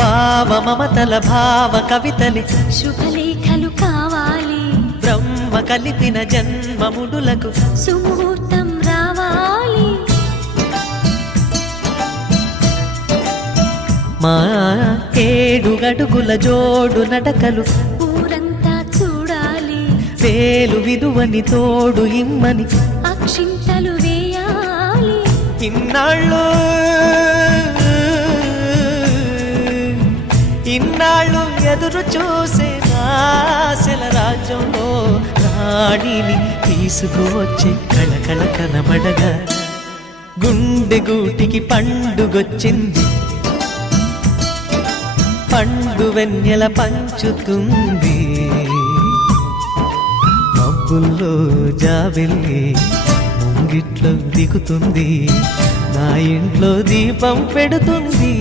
భావ మమతల భావ కవితలి శుభలేఖలు కావాలి బ్రహ్మ కలిపిన జన్మముడులకు సుముహూర్తం రావాలి మా ఏడు గడుగుల జోడు నడకలు ఊరంతా చూడాలి వేలు విలువని తోడు ఇమ్మని అక్షింతలు వేయాలి ఇన్నాళ్ళు ఇన్నాళ్ళు ఎదురు చూసే నాశల రాజ్యంలో రాణిని తీసుకువచ్చే కళకళ కనబడగా గుండె గూటికి పండుగొచ్చింది పండు వెన్నెల పంచుతుంది మబ్బుల్లో జాబిల్లి ముంగిట్లో దిగుతుంది నా ఇంట్లో దీపం పెడుతుంది